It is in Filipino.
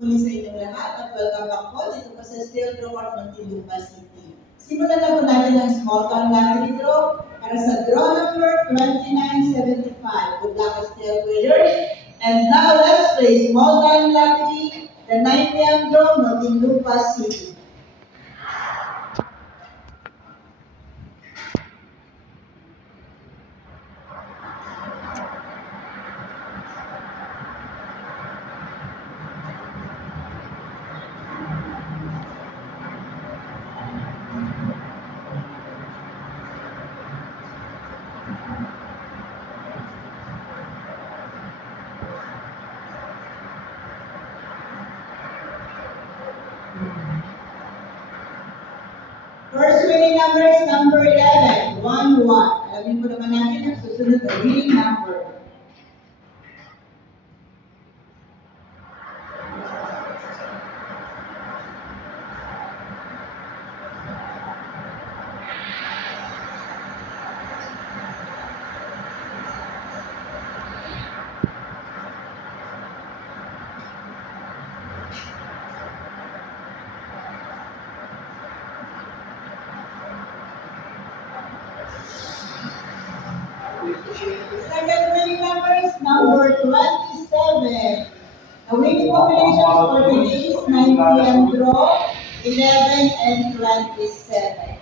Muli sa inyong lahat at welcome back po dito po sa Steel Draw of Muntinlupa City. Simulan na po natin ang small town lottery draw para sa draw number 2975. Good luck, Steel Winners. And now let's play small town lottery, the 9 p.m. draw, Muntinlupa City. First winning number is number 11, 1-1. Alamin po naman natin ang susunod na winning number. Second winning number is number 27. The winning combinations for today's 9 p.m. draw, 11 and 27.